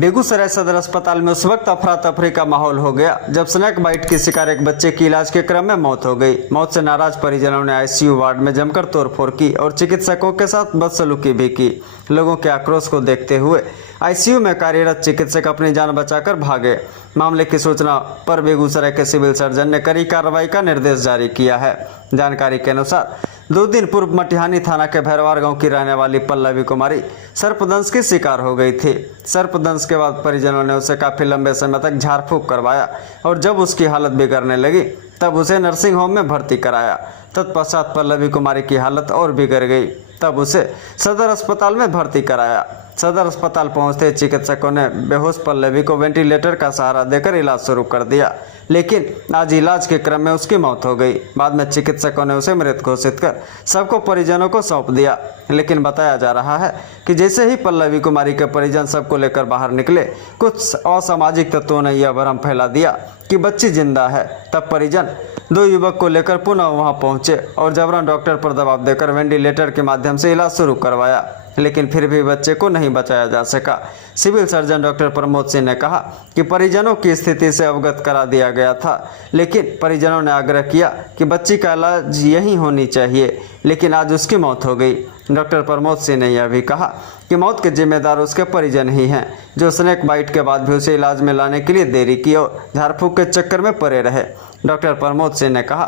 बेगूसराय सदर अस्पताल में उस वक्त अफरा तफरी का माहौल हो गया जब स्नेक बाइट की शिकार एक बच्चे की इलाज के क्रम में मौत हो गई। मौत से नाराज परिजनों ने आईसीयू वार्ड में जमकर तोड़फोड़ की और चिकित्सकों के साथ बदसलूकी भी की। लोगों के आक्रोश को देखते हुए आईसीयू में कार्यरत चिकित्सक अपनी जान बचाकर भागे। मामले की सूचना पर बेगूसराय के सिविल सर्जन ने कड़ी कार्रवाई का निर्देश जारी किया है। जानकारी के अनुसार 2 दिन पूर्व मटिहानी थाना के भैरवार गांव की रहने वाली पल्लवी कुमारी सर्पदंश की शिकार हो गई थी। सर्पदंश के बाद परिजनों ने उसे काफी लंबे समय तक झाड़ फूंक करवाया और जब उसकी हालत बिगड़ने लगी तब उसे नर्सिंग होम में भर्ती कराया। तत्पश्चात पल्लवी कुमारी की हालत और बिगड़ गई, तब उसे सदर अस्पताल में भर्ती कराया। सदर अस्पताल पहुंचते चिकित्सकों ने बेहोश पल्लवी को वेंटिलेटर का सहारा देकर इलाज शुरू कर दिया, लेकिन आज इलाज के क्रम में उसकी मौत हो गई। बाद में चिकित्सकों ने उसे मृत घोषित कर सबको परिजनों को सौंप दिया, लेकिन बताया जा रहा है कि जैसे ही पल्लवी कुमारी के परिजन सबको लेकर बाहर निकले, कुछ असामाजिक तत्वों ने यह भ्रम फैला दिया कि बच्ची जिंदा है। तब परिजन 2 युवक को लेकर पुनः वहां पहुंचे और जबरन डॉक्टर पर दबाव देकर वेंटिलेटर के माध्यम से इलाज शुरू करवाया, लेकिन फिर भी बच्चे को नहीं बचाया जा सका। Civil surgeon doctor Pramod Singh ने कहा कि परिजनों की स्थिति से अवगत करा दिया गया था, लेकिन परिजनों ने आग्रह किया कि बच्ची का इलाज यहीं होनी चाहिए, लेकिन आज उसकी मौत हो गई। डॉक्टर प्रमोद सिंह ने यह भी कहा कि मौत के जिम्मेदार उसके परिजन ही हैं, जो स्नेक बाइट के बाद भी उसे इलाज में लाने के लिए देरी की और झाड़ फूंक के चक्कर में पड़े रहे। डॉक्टर प्रमोद सिंह ने कहा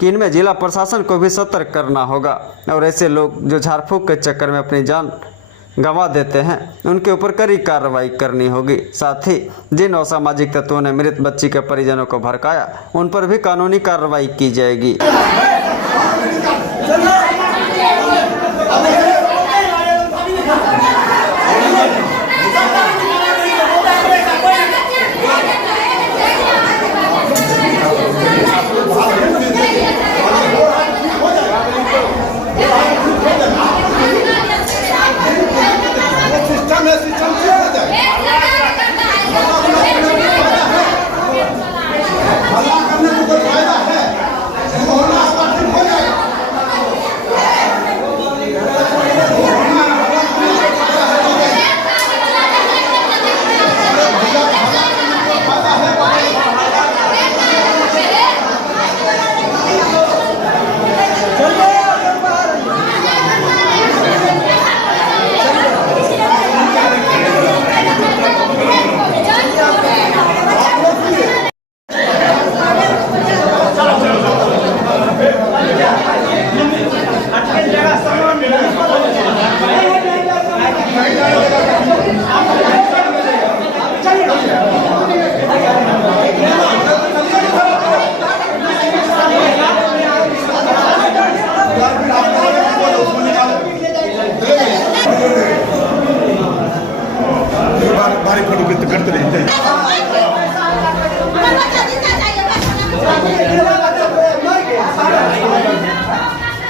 कि इनमें जिला प्रशासन को भी सतर्क करना होगा और ऐसे लोग जो झाड़ फूंक के चक्कर में अपनी जान गंवा देते हैं उनके ऊपर कड़ी कार्रवाई करनी होगी। साथ ही जिन असामाजिक तत्वों ने मृत बच्ची के परिजनों को भड़काया उन पर भी कानूनी कार्रवाई की जाएगी।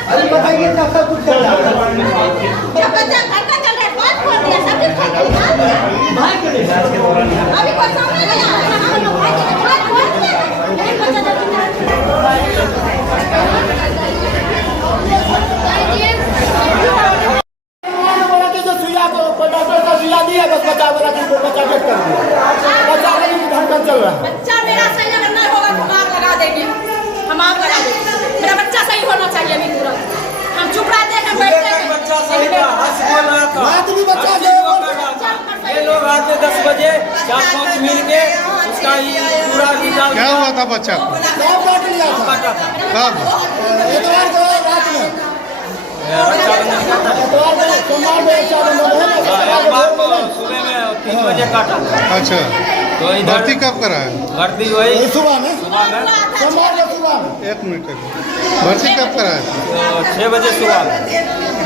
अरे बताइए क्या सब कुछ चल रहा है? क्या बच्चा घर का चल रहा है? बात खोल दिया, सब कुछ खोल दिया। भाई के लिए अभी कोई सामने नहीं आ रहा है। हम लोग भाई के बात खोल दिया। लेकिन बच्चा जब बोला कि जो सुइया को डॉक्टर का सुइया दिया बस बच्चा बोला कि बच्चा डेथ कर दिया। बच्चा नहीं ढंग का चल रहा है। बच्चा मेरा सही अगर नहीं होगा तो हम आग लगा देंगे। हम आग लगा देंगे। मेरा बच्चा सही होना चाहिए अभी तुरंत। हम चुप रहते हैं, बैठते हैं। बच्चा सही था, हंस बोल रहा था। रात भी बच्चा ये लोग आते 10 बजे 4-5 मिल के उसका पूरा रिजल्ट। क्या हुआ था बच्चा को? काट लिया था। कब? इतवार को रात में। सुबह में 3 बजे काटा। अच्छा, तो भर्ती कब करा है? भर्ती वही सुबह में। एक मिनट, भर्ती कब करा है? तो 6 बजे सुबह में।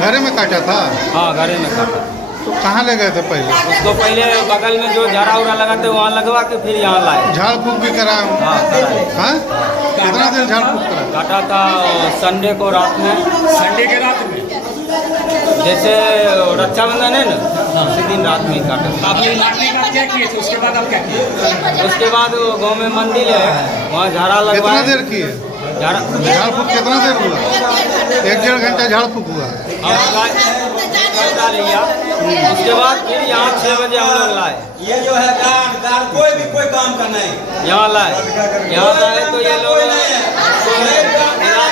घरे में काटा था? हाँ, घरे में काटा। तो कहाँ ले गए थे पहले? उसको पहले बगल में जो झाड़ा उड़ा लगाते वहाँ लगवा के फिर यहाँ लाए। झाड़ फूक भी कराया हूँ? हाँ, कराए। हाँ? कितना देर झाड़ फूक करा? काटा था संडे को रात में। संडे के रात में जैसे रक्षाबंधन है ना, उसी दिन रात में काटा। आपने मारने का क्या किए थे? उसके बाद आप क्या किए? उसके बाद गांव में मंदिर है, वहाँ झाड़ा लगवाया। कितना देर किए? झाड़ फूक कितना देर हुआ? 1-1.5 घंटा झाड़ फूक हुआ। उसके बाद फिर यहाँ 6 बजे हम लोग लाए। ये जो है गार्ड कोई काम का नहीं यहाँ लाए तो ये लोग इलाज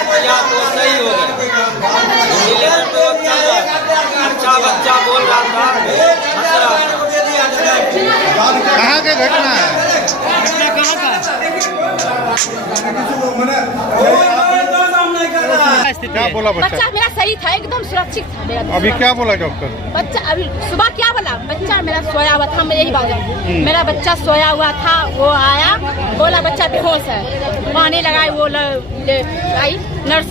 किया तो सही हो गया। तो अच्छा बच्चा बोल रहा था, हंस रहा था। कहाँ के घटना है? घटना कहाँ का? क्या बोला बच्चा? बच्चा मेरा सही था, एकदम सुरक्षित था मेरा। अभी क्या बोला डॉक्टर? बच्चा अभी सुबह क्या बोला? बच्चा मेरा सोया हुआ था, मैं यही बात है। मेरा बच्चा सोया हुआ था, वो आया बोला बच्चा बेहोश है। पानी लगाई, वो आई नर्स,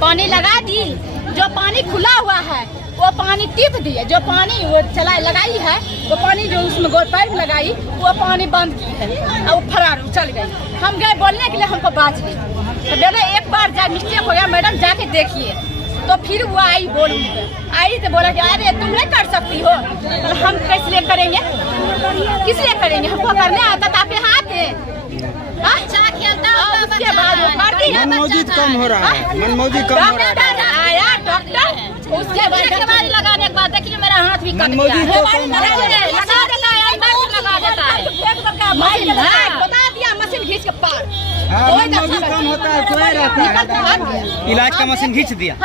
पानी लगा दी। जो पानी खुला हुआ है वो पानी टिप दिए, जो पानी वो चलाई लगाई है वो पानी जो उसमें गोल पाइप लगाई वो पानी बंद की है और वो फरार चल गई। हम गए बोलने के लिए, हमको बाज ली तो बोले एक बार जा मिस्टेक हो गया मैडम, जाके देखिए। तो फिर वो आई आई तो बोला कि अरे तुम नहीं कर सकती हो। तो हम किस लिए करेंगे, किस लिए करेंगे? हमको करने आता था, आपके हाथ है। अच्छा खेलता है। उसके बाद वो करती है। मनमौजिद कम हो रहा है, मनमौजिद कम हो रहा है। आया डॉक्टर, उसके बाद लगाने के बाद देखिए मेरा हाथ भी कट गया। मनमौजिद तो कम हो रहा है। लगा देता है, लगा देता है। बता दिया मशीन खींच के पार। मनमौजिद कम होता है, सोया रहता है। इलाज का मशीन खींच दिया। हम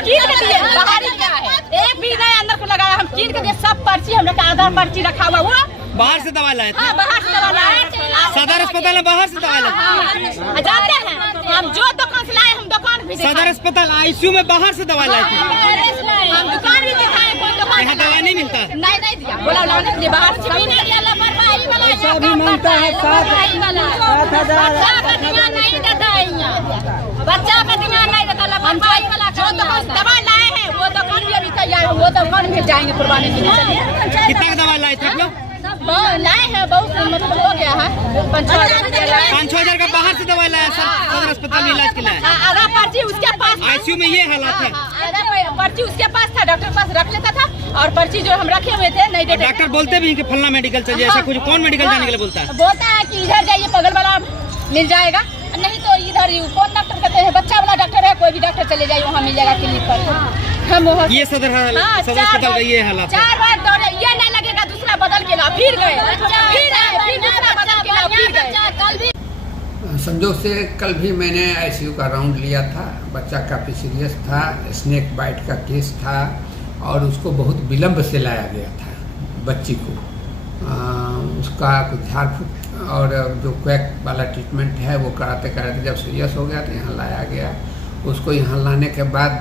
कीन के दिए, बाहर ही क्या है, एक भी नहीं अंदर को लगाया। हम कीन के दिए, सब पर्ची हम लोग का आधार पर्ची रखा हुआ। वो बाहर से दवा लाए थे। बाहर से दवा लाए। सदर अस्पताल में बाहर से दवा लाए। जाते हैं हम, जो दुकान से लाए हम दुकान भी सदर अस्पताल ICU में बाहर से दवा लाए थे। हम दुकान भी दिखाए, कोई दुकान यहाँ दवा नहीं मिलता। नहीं दिया, बोला लाने के लिए बाहर से भी नहीं दिया। लापरवाही वाला पैसा भी मांगता है, 7,000 बच्चा का ध्यान नहीं देता है यहाँ, बच्चा का ध्यान नहीं देता। लापरवाही वाला जो दुकान दवा लाए हैं वो दुकान भी अभी तैयार है, वो दुकान भी जाएंगे कुर्बानी के लिए। कितना का दवा लाए थे आप लोग? लाए हैं बहुत, मतलब हो गया है 5-6 हज़ार। 5-6 हज़ार का बाहर से दवा लाया सदर अस्पताल में इलाज के लिए। आधा पर्ची उसके पास, ICU में ये हालात है। आधा पर्ची उसके पास था, डॉक्टर के पास रख लेता था। और पर्ची जो हम रखे हुए थे नहीं देते। डॉक्टर बोलते भी हैं कि फलना मेडिकल चलिए, ऐसा कुछ कौन मेडिकल जाने के लिए बोलता है? बोलता है कि इधर जाइए बगल वाला मिल जाएगा, नहीं तो इधर कौन डॉक्टर कहते हैं, बच्चा वाला डॉक्टर है, कोई भी डॉक्टर चले जाइए वहाँ मिल जाएगा क्लिनिक पर। हम वहाँ ये सदर अस्पताल का ये हालात है। 4 बार दौड़े, ये नहीं लगेगा दूसरा बदल के ला, फिर गए, फिर आए, फिर दूसरा बदल के ला, फिर गए। संजोग से कल भी मैंने ICU का राउंड लिया था। बच्चा काफ़ी सीरियस था, स्नेक बाइट का केस था और उसको बहुत विलम्ब से लाया गया था बच्ची को। उसका कुछ झाड़ फूक और जो क्वैक वाला ट्रीटमेंट है वो कराते कराते जब सीरियस हो गया तो यहाँ लाया गया। उसको यहाँ लाने के बाद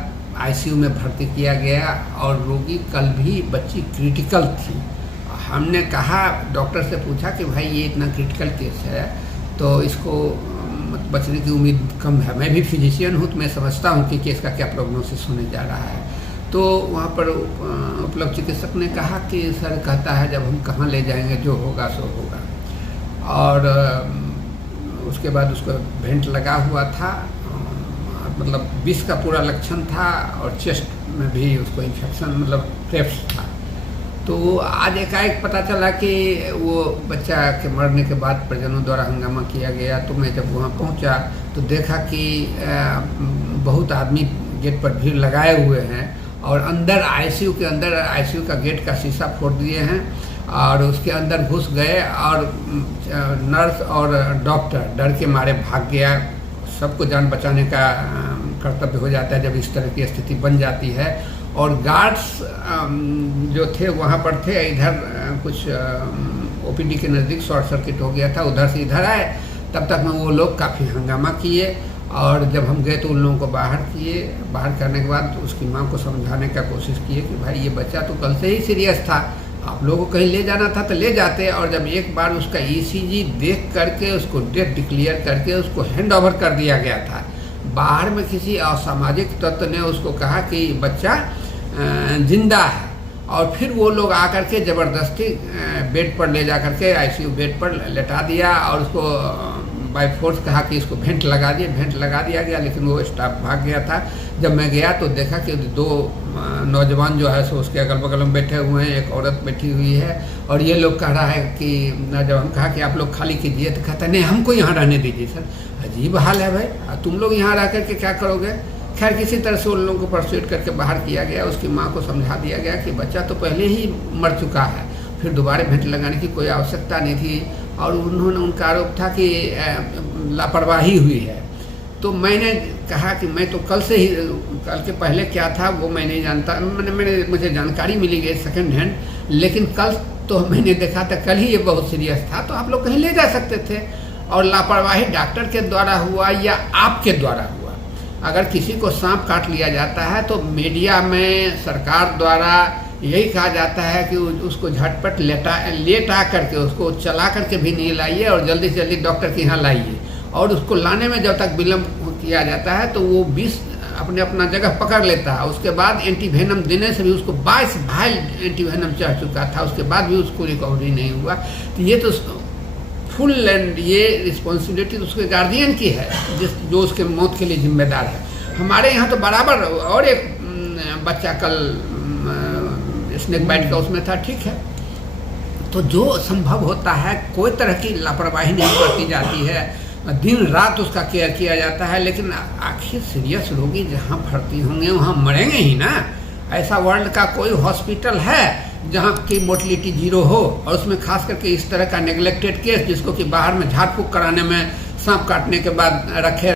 ICU में भर्ती किया गया और रोगी कल भी बच्ची क्रिटिकल थी। हमने कहा, डॉक्टर से पूछा कि भाई ये इतना क्रिटिकल केस है तो इसको बचने की उम्मीद कम है। मैं भी फिजिशियन हूँ तो मैं समझता हूँ कि केस का क्या प्रोग्नोसिस होने जा रहा है। तो वहाँ पर उपलब्ध चिकित्सक ने कहा कि सर कहता है जब हम कहाँ ले जाएंगे, जो होगा सो होगा। और उसके बाद उसको भेंट लगा हुआ था, मतलब विष का पूरा लक्षण था और चेस्ट में भी उसको इन्फेक्शन मतलब क्रेप्स था। तो आज एकाएक पता चला कि वो बच्चा के मरने के बाद परिजनों द्वारा हंगामा किया गया। तो मैं जब वहाँ पहुँचा तो देखा कि बहुत आदमी गेट पर भीड़ लगाए हुए हैं और अंदर ICU के अंदर ICU का गेट का शीशा फोड़ दिए हैं और उसके अंदर घुस गए और नर्स और डॉक्टर डर के मारे भाग गया। सबको जान बचाने का कर्तव्य हो जाता है जब इस तरह की स्थिति बन जाती है। और गार्ड्स जो थे वहाँ पर थे, इधर कुछ OPD के नज़दीक शॉर्ट सर्किट हो गया था, उधर से इधर आए। तब तक में वो लोग काफ़ी हंगामा किए और जब हम गए तो उन लोगों को बाहर किए। बाहर करने के बाद उसकी माँ को समझाने का कोशिश किए कि भाई ये बच्चा तो कल से ही सीरियस था, आप लोगों को कहीं ले जाना था तो ले जाते। और जब एक बार उसका ECG देख करके उसको डेथ डिक्लेयर करके उसको हैंड ओवर कर दिया गया था। बाहर में किसी असामाजिक तत्व ने उसको कहा कि बच्चा जिंदा है और फिर वो लोग आकर के ज़बरदस्ती बेड पर ले जा करके ICU बेड पर लेटा दिया और उसको बाय फोर्स कहा कि इसको भेंट लगा दिए, भेंट लगा दिया गया, लेकिन वो स्टाफ भाग गया था। जब मैं गया तो देखा कि 2 नौजवान जो है सो उसके अगल बगल में बैठे हुए हैं, एक औरत बैठी हुई है, और ये लोग कह रहा है कि जब हम कहा कि आप लोग खाली कीजिए तो कहता नहीं हमको यहाँ रहने दीजिए। सर अजीब हाल है भाई, तुम लोग यहाँ रह करके क्या करोगे। खैर किसी तरह से उन लोगों को परसुएट करके बाहर किया गया। उसकी माँ को समझा दिया गया कि बच्चा तो पहले ही मर चुका है, फिर दोबारा भेंट लगाने की कोई आवश्यकता नहीं थी, और उन्होंने उनका आरोप था कि लापरवाही हुई है। तो मैंने कहा कि मैं तो कल के पहले क्या था वो मैं नहीं जानता, मुझे जानकारी मिली गई सेकंड हैंड, लेकिन कल तो मैंने देखा था, कल ही ये बहुत सीरियस था, तो आप लोग कहीं ले जा सकते थे। और लापरवाही डॉक्टर के द्वारा हुआ या आपके द्वारा हुआ, अगर किसी को सांप काट लिया जाता है तो मीडिया में सरकार द्वारा यही कहा जाता है कि उसको झटपट लेटा करके उसको चला करके भी नहीं लाइए और जल्दी से जल्दी डॉक्टर के यहाँ लाइए, और उसको लाने में जब तक विलम्ब किया जाता है तो वो विष अपना जगह पकड़ लेता है। उसके बाद एंटीवेनम देने से भी उसको 22 भाई एंटीवेनम चढ़ चुका था, उसके बाद भी उसको रिकवरी नहीं हुआ। तो ये तो फुल एंड ये रिस्पॉन्सिबिलिटी उसके गार्जियन की है जो उसके मौत के लिए जिम्मेदार है। हमारे यहाँ तो बराबर और एक बच्चा कल स्नेक बाइट का उसमें था, ठीक है। तो जो संभव होता है, कोई तरह की लापरवाही नहीं बरती जाती है, दिन रात उसका केयर किया जाता है, लेकिन आखिर सीरियस रोगी जहाँ भर्ती होंगे वहाँ मरेंगे ही ना। ऐसा वर्ल्ड का कोई हॉस्पिटल है जहाँ की मोर्टलिटी 0 हो, और उसमें खास करके इस तरह का नेग्लेक्टेड केस जिसको कि बाहर में झाड़ फूक कराने में सांप काटने के बाद रखे